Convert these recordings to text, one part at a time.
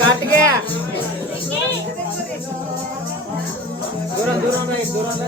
కార్తికేయ దూరం దూరం దూరం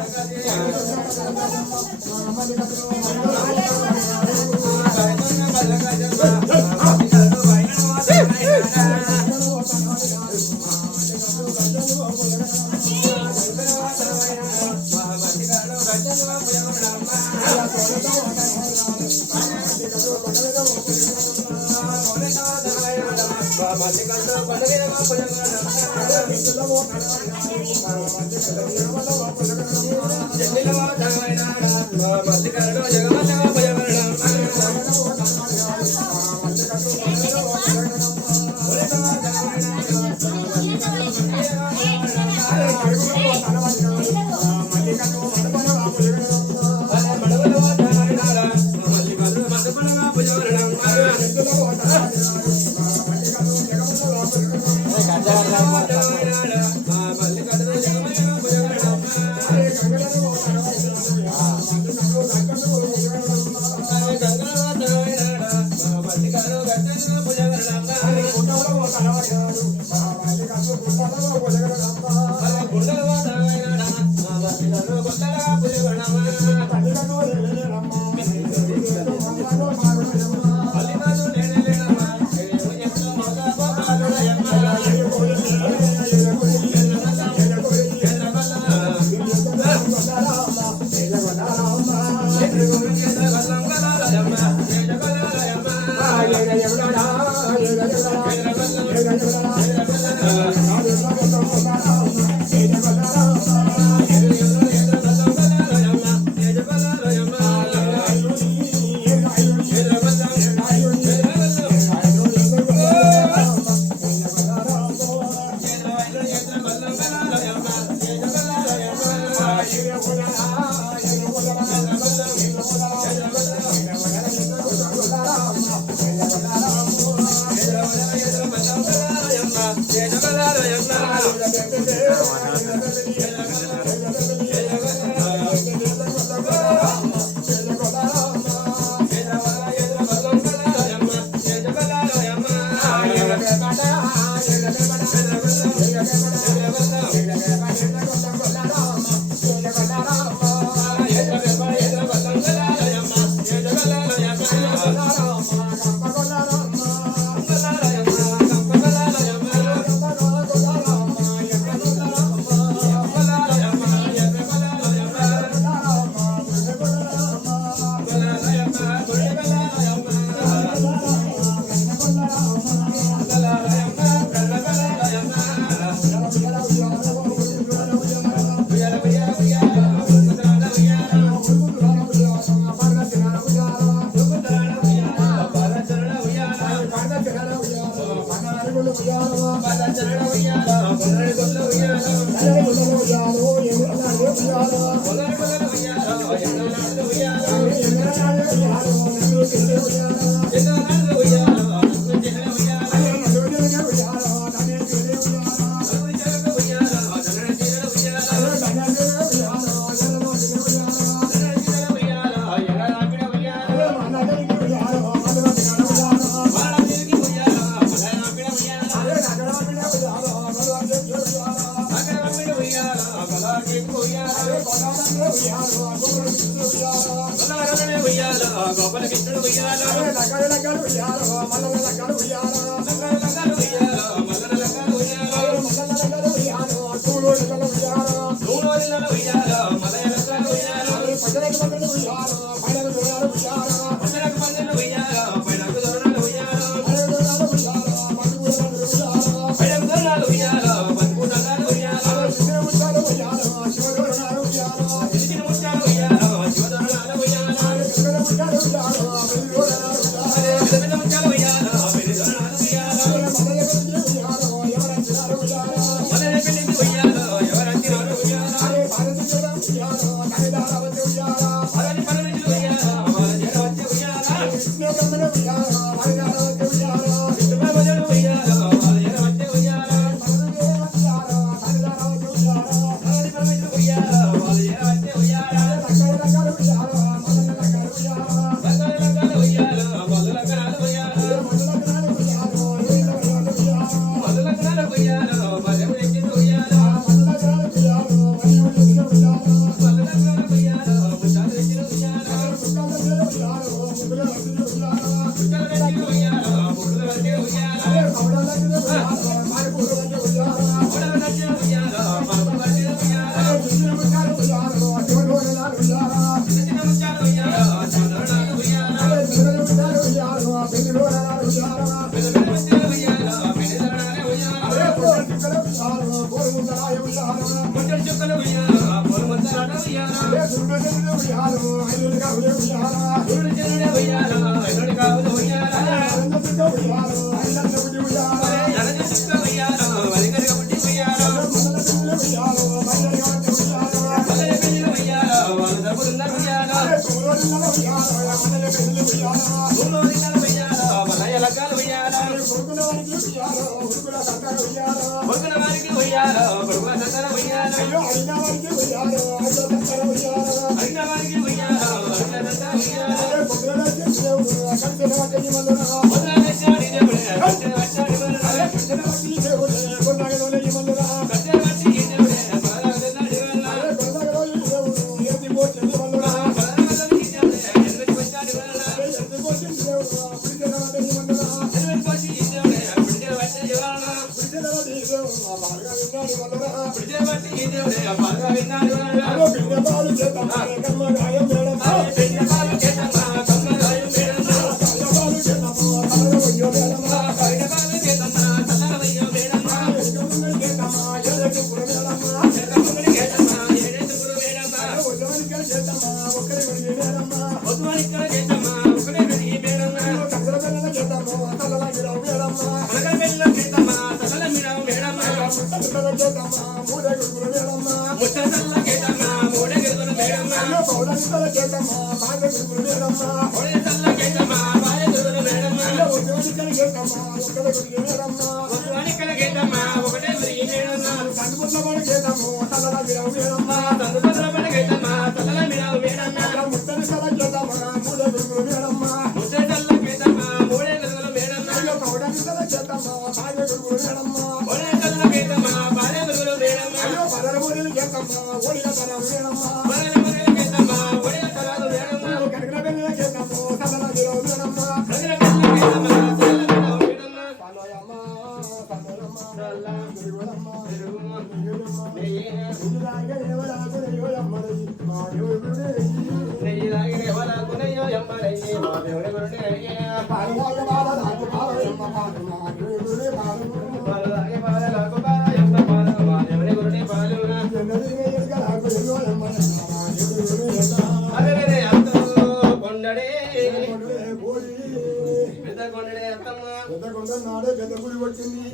Hare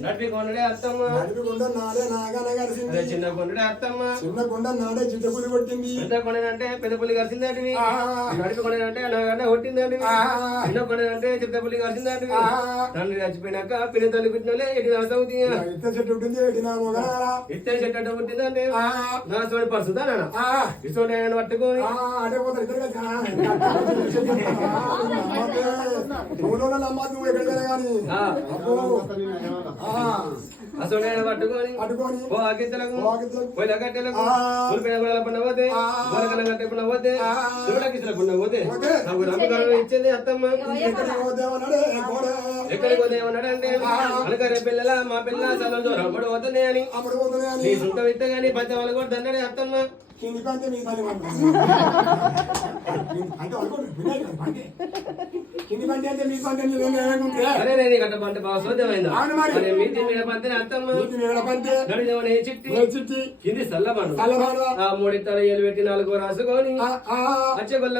నడిపి కొండడే అత్తమ్మ చిన్న కొండడే అత్తమ్మ చిన్న కొండ నాడే చిట్టపులి కొట్టింది. పెద్ద కొండనంటే పెద్ద పులి కలిసిందంటే నడిపి కొండనంటే నాగంటే కొట్టిందండి చిన్న కొండనంటే చిత్త పులి కలిసిందండి తండ్రి చచ్చిపోయినాక పిల్ల తల్లి పుట్టినలే ఎటు నాసవుతీ ఇత్త చెట్టు ఉంటుంది ఎడినా ఇస్తే చెట్టు అడ్డ పుట్టిందంటే నా సోడి పరుసుదా ఇసోటి ఆయన పట్టుకొని అటే పోతారు నువ్వు ఎక్కడికైనా కానీ అసోడి ఆయన పట్టుకొని అట్టుకొని ఓ ఆకిత్తలకు పోయి లగట్టెలకు పులిపిన గొడవల పండ పోతే గొడకల గట్టె పండ పోతే శివుడకిత్తల పండ పోతే నాకు నమ్మకం ఇచ్చింది అత్తమ్మ ఎక్కడికి పోతే ఏమన్నాడంటే అనకరే పిల్లల మా పిల్ల సలం దూరం అప్పుడు పోతుంది అని నీ సొంత విత్త గాని పంచ వాళ్ళు కూడా దండనే అత్తమ్మ కింది పంటే మీ పని కింది పంటే అంటే మీ పంటే అరే నేను గట్ట పంట బాగా సోద్యమైందా మీ తిన్న పంటే అత్తమ్మ నడిదేమని చిట్టి కింది సల్లబండు ఆ మూడిత్తర ఏలు పెట్టి 4 రాసుకొని అచ్చే గొల్ల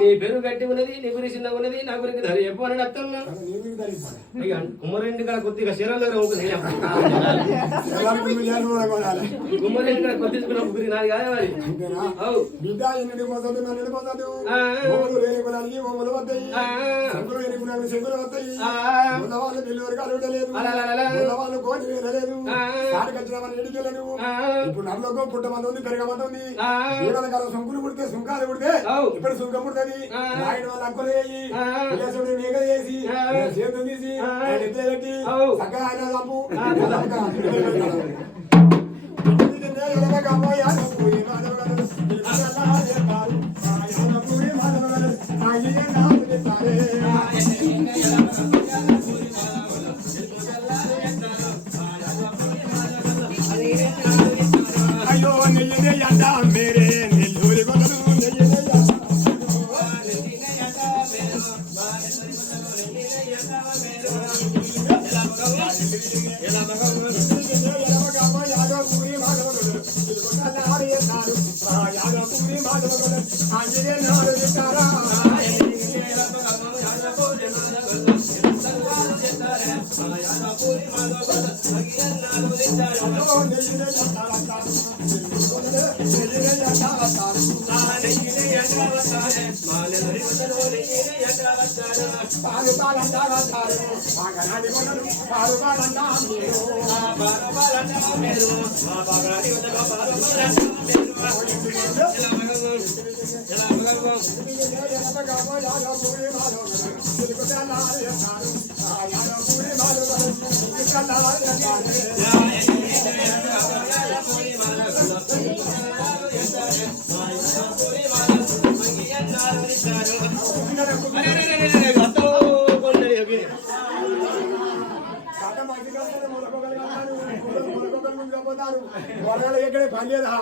నీ పేరు గట్టి ఉన్నది నీ గురి చిన్న ఉన్నది నా గురికి ధర చెప్పు అని అత్తమ్మ కుమ్మరింటి కాడ కొద్దిగా శరీరం దగ్గర ఉంటుంది కుమ్మరింటి కాడ కొద్దిగా ముగ్గురి నాది కాదు మరి బిడ్డ ఎన్నిటి పోతుంది నన్ను పోతాడు లేని కొనాలి ఓమలు వద్దాయి శంకులు ఎన్నుకున్నాను శంకులు వస్తాయి ఉన్న వాళ్ళు బిల్లు కలవటలేదు ఉన్న వాళ్ళు కోటి వేయలేదు కాడికి వచ్చినామని ఎడికెళ్ళను ఇప్పుడు నల్లకో పుట్టమంది ఉంది పెరగమంది ఉంది ఏడల కాలం శంకులు పుడితే సుంకాలు పుడితే ఇప్పుడు సుంకం పుడుతుంది ఆయన వాళ్ళు అక్కలు వేయి మేక చేసి చేతులు తీసి ఎత్తే పెట్టి చక్కగా ఆయన తప్పు అయ్యో నెయ్యి అంట మేరే నెల్లూరి కొనరు ఎక్కడే పని లేదా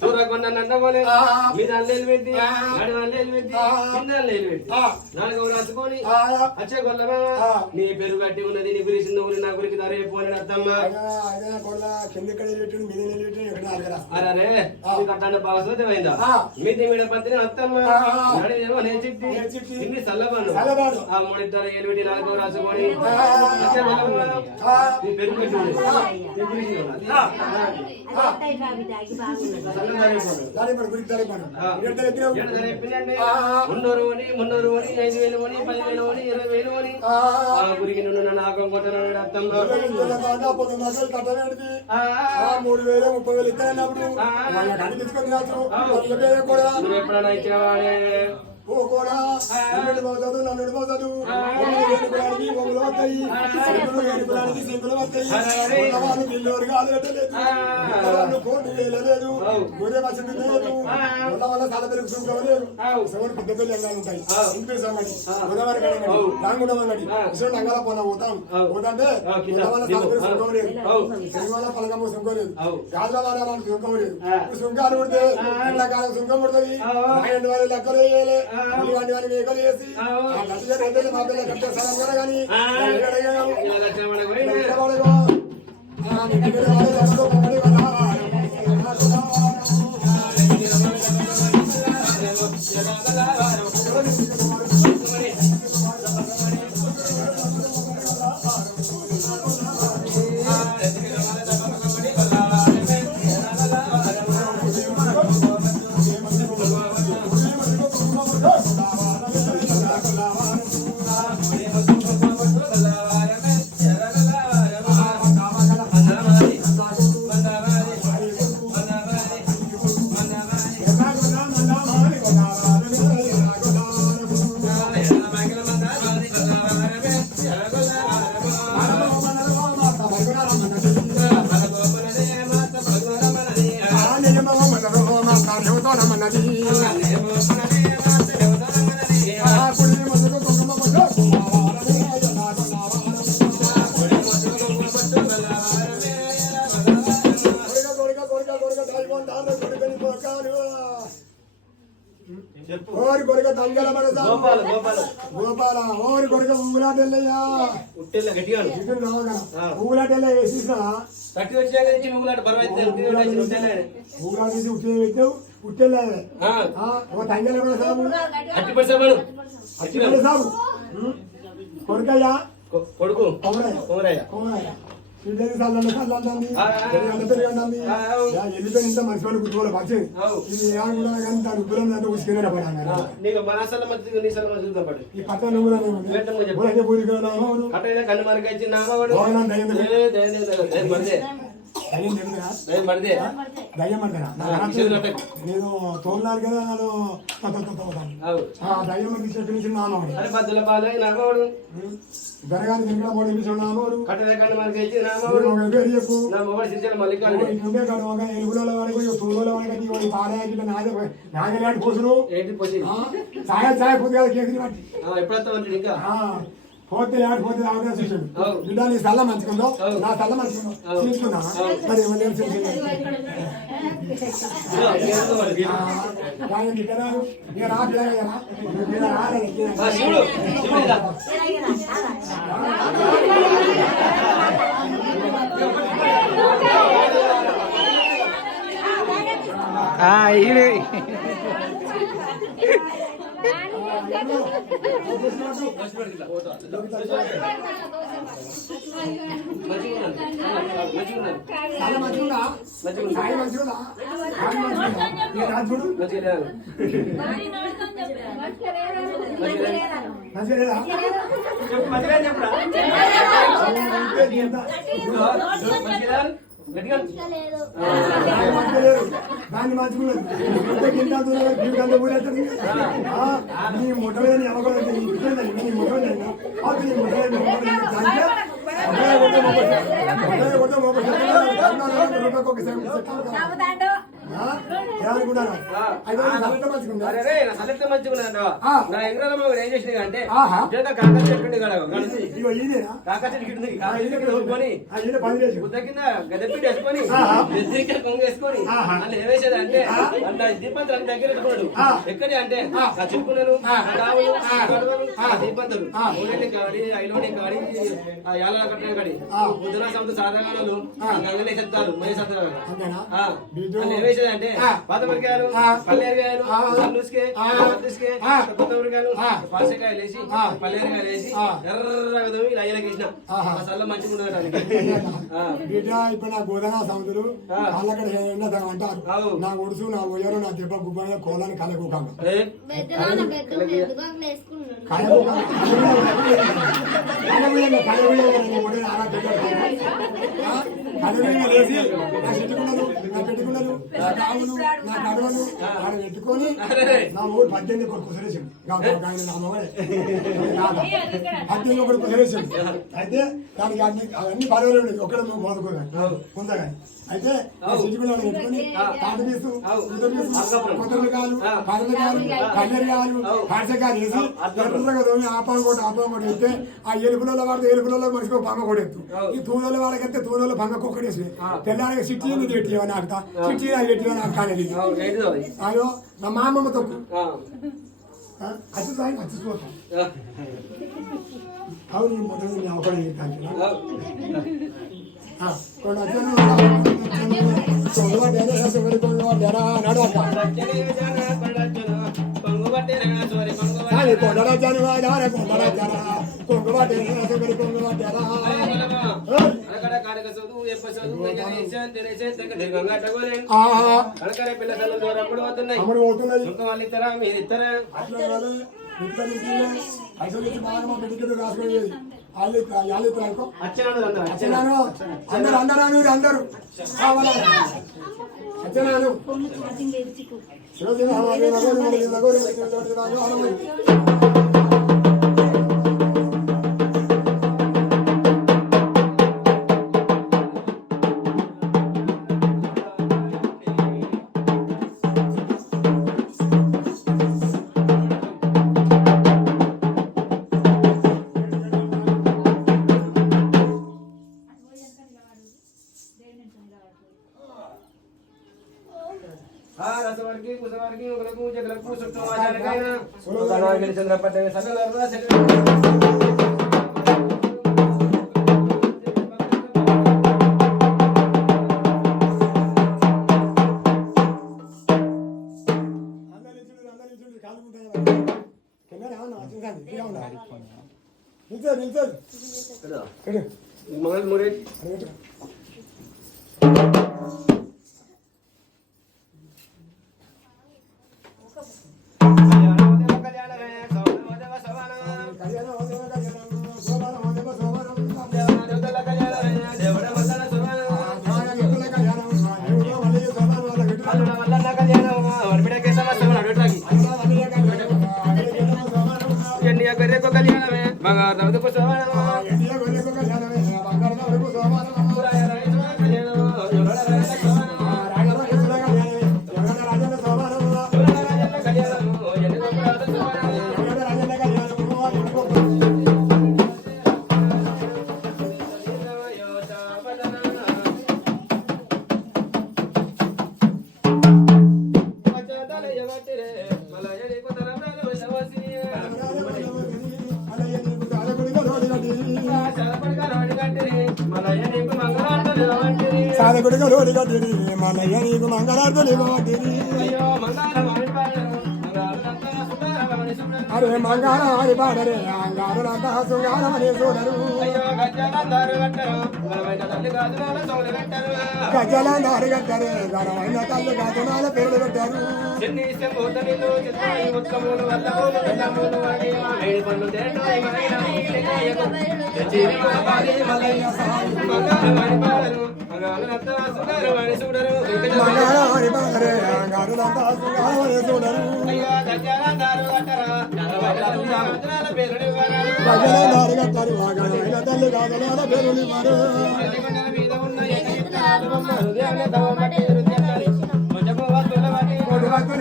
సూరక్ కొన్నాను పోలే మీద అల్లేలు పెట్టి నడు అల్లేలు పెట్టి కింద అల్లేలు పెట్టి నాలుగవ రాసుకొని అచ్చే గొల్లమా నీ పేరు కట్టి ఉన్నది నీ గురించి నువ్వు నా గురికి దరే పోని అత్తమ్మా అరే కట్టాన్ని బాగా సోదమైందా మీది మీద పత్తిని అత్తమ్మ నడిదేమో నేను చిట్టి ఇన్ని సల్లబాను ఆ మూడిద్దరు ఏలు పెట్టి నాలుగవ రాసుకొని అచ్చే గొల్లమా నీ పేరు కట్టి మున్నూరు అని 5,000 అని 10,000 అని 20,000 అని గురికి నువ్వు నాగం కొట్టను అత్తమ్మ 3,000 30,000 ఇస్తానప్పుడు ఎప్పుడైనా ఇచ్చేవాడే కూడా నన్ను పోతాడు ఒంగులు వస్తాయి సింగులు వస్తాయి వాళ్ళు బిల్లోరు కాదు కోటి వేయలేదు గొర్రె మసంది లేదు వల్ల తల పెరుగు సుంకం లేదు శివుడు పెద్ద పెళ్లి అంగాలు ఉంటాయి ఇంటి సంగడి గోదావరి కడండి నాంగుడం అంగడి ఇసుడు అంగాల పోనా పోతాంటే వల్ల తల పెరుగు సుంకం లేదు శనివాళ్ళ పలకమ్మ సుంకం లేదు గాజుల వాడాలని సుంకం లేదు సుంకాలు పుడితే ఎండాకాలం సుంకం పుడుతుంది ఆయన వాళ్ళు లెక్కలు వేయాలి వాటి వారి మేకలు వేసి మా పిల్లలు కట్టే స్థలం కూడా కానీ ఓరి కొడుక తంగల మనస గోపాల ఓరి కొడుక ఊలాటెల్లయ్యా ఉట్టెల్ల గట్టిగా ఊలాటెల్ల వేసేసా తట్టి వచ్చాక తెచ్చి నువ్వు లాంటి బరువు అయితే ఊరాడు తీసి ఉట్టే పెట్టావు ఉట్టెళ్ళాలి ఒక తంగల కూడా సాగు అట్టి పడిసాడు అట్టి కూడా సాగు కొడుకయ్యా కొడుకు కొమరయ్య కొమరయ్య కొమరయ్య ఇద్దరు చల్లండి వెళ్ళిపోయిన ఇంత మనిషి వాళ్ళు కూర్చోవాలి పచ్చి ఇది ఏమనుకుంటున్నా కానీ దాని ఉబ్బులం అంతా ఉసుకునే పడాలి నీకు మన సల్ల మంచి నీ సల్ల మంచి చూద్దాం పడు ఈ పట్టణం కూడా కన్ను మనకి వచ్చి నామవాడు దయ్యం అంటారా నేను తోలినారు కదా దయ్యం తీసుకెళ్ళి నామవాడు జరగాని తింగడ మూడు నిమిషం నామోడు ఎలుగుల వాడికి తూల వాడికి పాలకి నాగలాంటి పోసులు ఛాయ పోతే కదా కేసుని బట్టి ఇంకా పోతే పోతే అవకాశం చూసాడు బిడ్డ నీ సల్ల మంచుకుందో నా సల్ల మంచుకుందో తీసుకున్నా మరి దాన్ని మంచుకున్నది నీ ముట్టలేదని ఎవరు నీ ఏం చేసింది అంటే కాకా చెట్టు కాకా చెట్టు కింద గదపి వేసుకొని కొంగేసుకొని అలా ఏవేసేది అంటే అంత దీపంతులు అన్ని దగ్గర పెట్టుకున్నాడు ఎక్కడి అంటే చెప్పుకున్నాను దీపంతులు కాడి ఐలోని కాడి యాల కట్టిన కాడి పొద్దున సముద్ర సాధారణలు గంగలే చెప్తారు మై సత్తారు ఏవేసేది అంటే పాత మిరకాయలు పల్లేరుకాయలు అల్లుసుకే పత్తిసుకే కొత్త మిరకాయలు పాసకాయలు వేసి పల్లేరుకాయలు వేసి ఎర్రగా ఇలా అయ్యలకి వేసిన అసలు మంచిగా ఉండడానికి ఇప్పుడు నా గోదాన సముద్రులు వాళ్ళక్కడ అంటారు నా ఒడుసు నా ఒయ్యరు నా దెబ్బ గుబ్బ కోలాన్ని కలగూకాము లేచి నా చెట్టుకున్నాను నా పెట్టుకున్నాను నా కావులు నా కడవలు ఆడ పెట్టుకొని నా ఊరు 18 ఒకటి కుసరేసాడు పద్దెనిమిది ఒకటి కుసరేసాడు అయితే దానికి అవన్నీ పర్వాలేదు ఒక్కడ నువ్వు మోదుకోగా పొందగా అయితే సిట్టుకున్నాను పెట్టుకొని తాట పీసు కొత్తమిరకాయలు కర్రకాయలు కల్లెరకాయలు కాటకాయలు వేసి ఎర్రగా తోమి ఆపాంకోటి అయితే ఆ ఎలుపులలో వాడితే ఎలుపులలో మనిషికి ఒక పంగ కూడా ఎత్తు ఈ తూనెల వాళ్ళకైతే తూనెలో పంగ ఒక్కడేసి తెల్లారికి సిట్టి నీది పెట్టివని ఆడతా సిట్టి అది పెట్టివని ఆడతానేది అయ్యో మా మామమ్మ తప్పు అచ్చిపోతాం అవును మొదలు అవకాశం అందరూ చంద్రపట్ట సకల మంగళ మురే సాధకుడిగా రోడి కట్టిరి మల్లయ్య నీకు మంగళార్తులు ఇవ్వబట్టిరి అరే మంగాళ ఆడి పాడరే అంగారులంతా శృంగారమని చూడరు గజ్జలందారు కట్టరే ఘనమైన తల్లి గాజనాల పేర్లు పెట్టారు మంగాళ ఆడి పాడరే అంగారులంతా శృంగారమని చూడరు గజ్జలందారు కట్టారు ఘనమైన తల్లి గాజనాల పేర్లు ఇవ్వరు కొడుకు